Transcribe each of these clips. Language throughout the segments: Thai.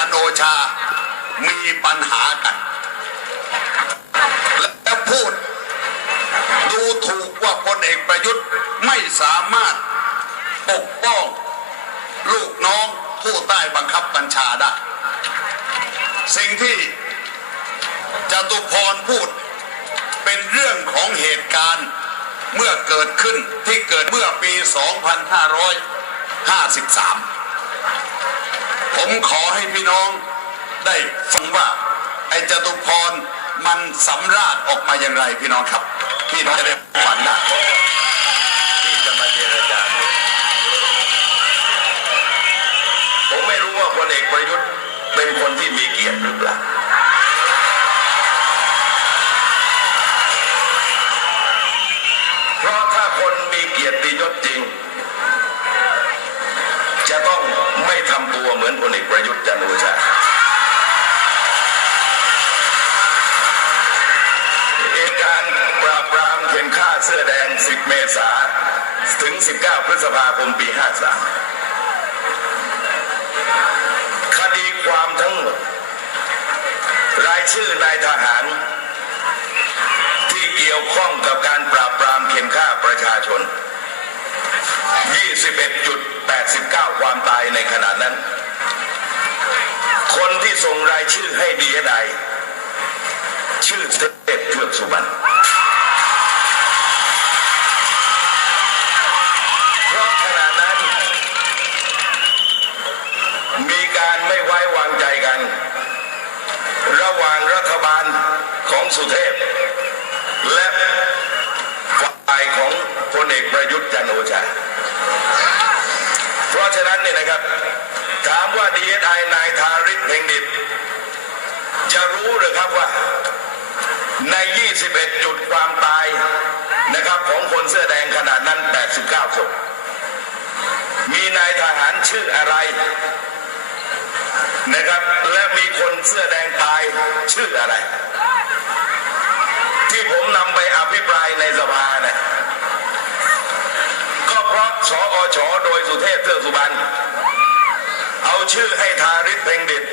จันโอชา มีปัญหากัน และพูด ดูถูกว่าพลเอกประยุทธ์ไม่สามารถปกป้องลูกน้องผู้ใต้บังคับบัญชาได้ สิ่งที่จตุพรพูดเป็นเรื่องของเหตุการณ์เมื่อเกิดขึ้นที่เกิดเมื่อปี 2553 ผมขอให้พี่น้องได้ฟังว่า ไอ้จตุพรมันสำราญออกมาอย่างไรพี่น้องครับ พี่น้องจะได้ฟังได้ที่จะมาเจรจาด้วยผมไม่รู้ว่าพลเอกประยุทธ์เป็นคนที่มีเกียรติหรือเปล่าเพราะถ้าคนมีเกียรติยศจริง จะต้อง ทำตัวเหมือนพลเอกประยุทธ์จันทร์โอชาเหตุการณ์ปราบปรามเข็นฆ่าเสื้อแดง 10 เมษาถึง 19 พฤษภาคมปี 53 คดีความทั้งหมด รายชื่อนายทหาร ที่เกี่ยวข้องกับการปราบปรามเข็นฆ่าประชาชน 89 ความตายในขณะนั้น คนที่ส่งรายชื่อให้ดีไอชื่อเทพเทือกสุบรรณเพราะขณะนั้น มีการไม่ไว้วางใจกัน ระหว่างรัฐบาลของสุเทพ และฝ่ายของพลเอกประยุทธ์จันโอชา เพราะฉะนั้นเนี่ยนะครับ ถามว่าดีเอสไอนายทาริศเพ็งดิตจะรู้หรือครับว่า ใน 21 จุดความตายนะครับของคนเสื้อแดงขนาดนั้น 89ศพมีนายทหารชื่ออะไรนะครับ และมีคนเสื้อแดงตายชื่ออะไร ที่ผมนำไปอภิปรายในสภาเนี่ย ระสอชโดยสุเทพเทือกสุบรรณเอาชื่อให้ทาริศเพ็งดิต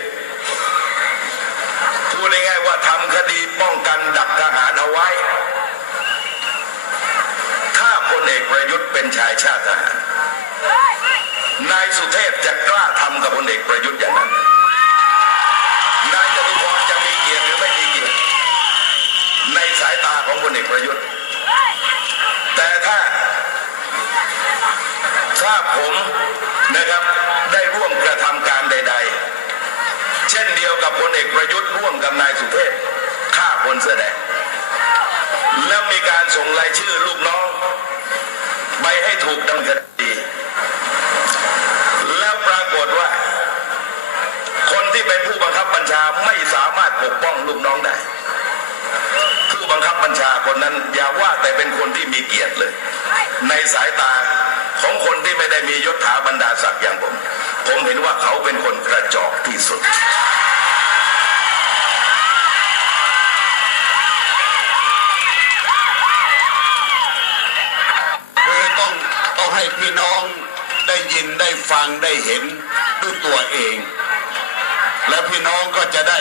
พูดง่ายๆว่าทำคดีป้องกันดักทหารเอาไว้ ถ้าพลเอกประยุทธ์เป็นชายชาติทหารนายสุเทพจะกล้าทำกับพลเอกประยุทธ์อย่างนั้นนายจตุพรจะมีเกียรติหรือไม่มีเกียรติในสายตาของพลเอกประยุทธ์ ถ้าผมนะครับได้ร่วมกระทำการใด ๆ เช่นเดียวกับพลเอกประยุทธ์ร่วมกับนายสุเทพฆ่าคนเสื้อแดงแล้วมีการส่งรายชื่อลูกน้อง ไปให้ถูกดำเนินคดี แล้วปรากฏว่า คนที่เป็นผู้บังคับบัญชาไม่สามารถปกป้องลูกน้องได้ ผู้บังคับบัญชาคนนั้นอย่าว่าแต่เป็นคนที่มีเกียรติเลย ในสายตา ของคนที่ไม่ได้มียศถาบรรดาศักดิ์อย่างผม ผมเห็นว่าเขาเป็นคนกระจอกที่สุด คือต้องต้องให้พี่น้องได้ยินได้ฟังได้เห็นด้วยตัวเอง และพี่น้องก็จะได้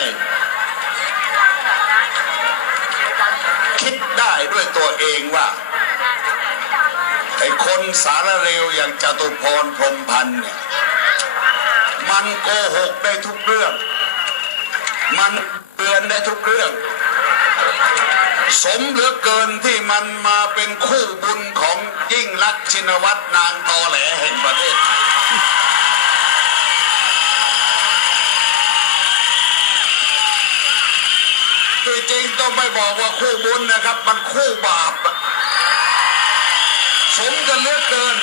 คิดได้ด้วยตัวเองว่า คนสารเร็วอย่างจตุพรพรมพันธ์เนี่ย มันโกหกได้ทุกเรื่อง มันเตือนได้ทุกเรื่อง สมเหลือเกินที่มันมาเป็นคู่บุญของยิ่งลักชินวัตรนางตอแหลแห่งประเทศไทยจริงต้องไม่บอกว่าคู่บุญนะครับ มันคู่บาป สมกันเหลือเกิน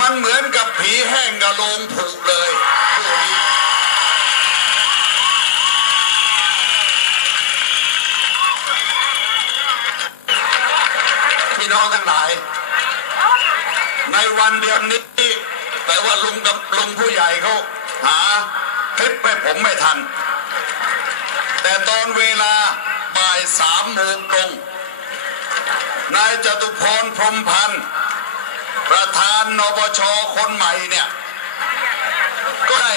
มันเหมือนกับผีแห้งกับโลงผุเลยคู่นี้พี่น้องทั้งหลาย ในวันเดียวนี้ แต่ว่าลุงกับลุงผู้ใหญ่เขาหาคลิปไปผมไม่ทัน แต่ตอนเวลาายสามโมงตรง นายจตุพรพรมพันธ์ประธานนปชคนใหม่เนี่ย ก็ได้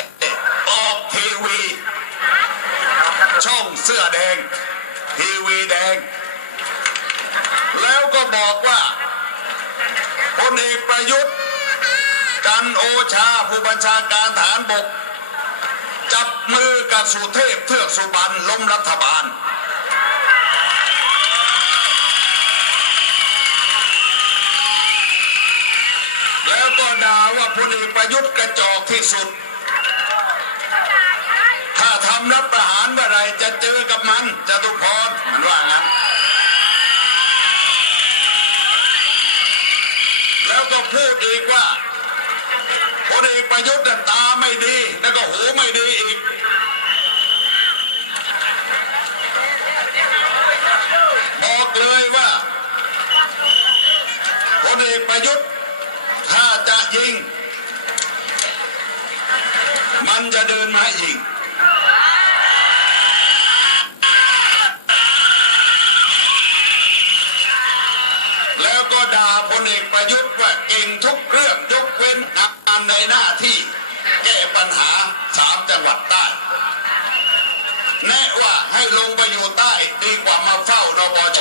ออกทีวี ช่องเสื้อแดง ทีวีแดง แล้วก็บอกว่าพลเอกประยุทธ์จันโอชาผู้บัญชาการฐานบก จับมือกับสุเทพเทือกสุบรรณล้มรัฐบาล ด่าว่าพลเอกประยุทธ์กระจอกที่สุด ถ้าทำรัฐประหารเมื่อไรจะเจอกับมันจะตุพรมันว่างั้น แล้วก็พูดอีกว่าพลเอกประยุทธ์น่ะตาไม่ดี แล้วก็หูไม่ดีอีกบอกเลยว่าพลเอกประยุทธ์ ยิง มันจะเดินมายิงแล้วก็ด่าพลเอกประยุทธ์ว่าเก่งทุกเรื่องยกเว้นงานในหน้าที่ แก้ปัญหาสามจังหวัดใต้แนะว่าให้ลงไปอยู่ใต้ดีกว่ามาเฝ้านปช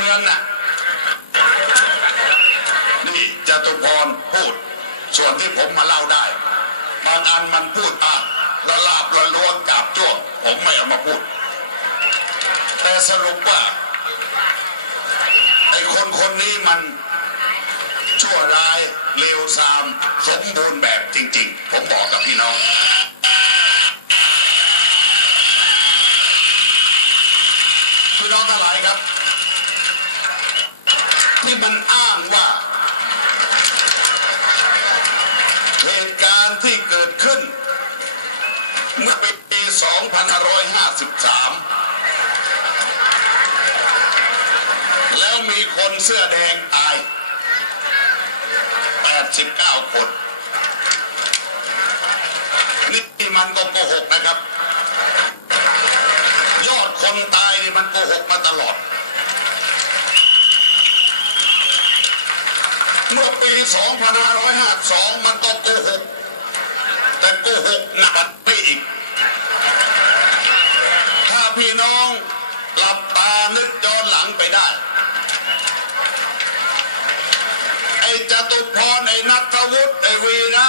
กอร์เต็มเมืองน่ะนี่จตุพรพูด ส่วนที่ผมมาเล่าได้บางอันมันพูดอะละลาบละลวงจับจ้วงผมไม่เอามาพูด แต่สรุปว่าไอ้คนคนนี้มันชั่วร้ายเลวทราม สมบูรณ์แบบจริง ๆ ผมบอกกับพี่น้องพี่น้องทั้งหลายครับ ที่มันอ้างว่า เหตุการณ์ที่เกิดขึ้น เมื่อปี 2553 แล้วมีคนเสื้อแดงตาย 89 คน นี่มันก็โกหกนะครับ ยอดคนตายนี่มันโกหกมาตลอด เมื่อปี2552 มันก็โกหก แต่โกหกหนักไปอีก ถ้าพี่น้องหลับตานึกย้อนหลังไปได้ ไอ้จตุพรไอ้นัทวุฒิไอ้วีระ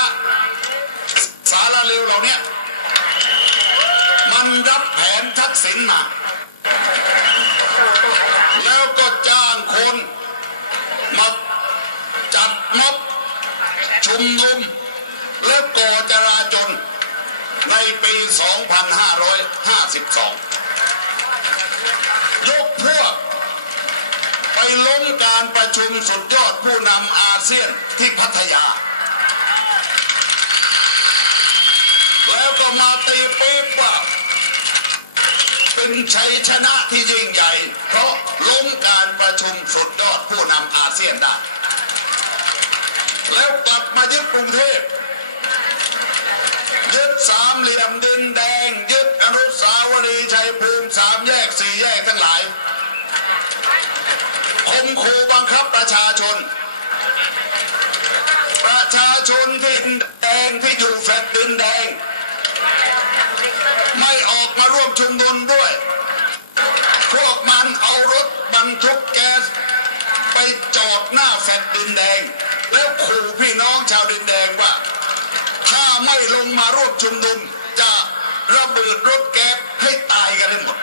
สารเลวเหล่าเนี้ยมันรับแผนทักษิณมา ชุมนุมและก่อจราจนในปี 2552 ยกพวกไปล้มการประชุมสุดยอดผู้นำอาเซียนที่พัทยา แล้วก็มาตีปี๊บว่าเป็นชัยชนะที่ยิ่งใหญ่ เพราะล้มการประชุมสุดยอดผู้นำอาเซียนได้ แล้วกลับมายึดกรุงเทพยึดสามเหลี่ยมดินแดง ยึดอนุสาวรีย์ชัยภูมิสามแยกสี่แยกทั้งหลายคมขู่บังคับประชาชน ประชาชนที่ดินแดงที่อยู่แฟลตดินแดง ไม่ออกมาร่วมชุมนุมด้วย มาร่วมชุมนุมจะระเบิดรถแก๊สให้ตายกันทั้งหมด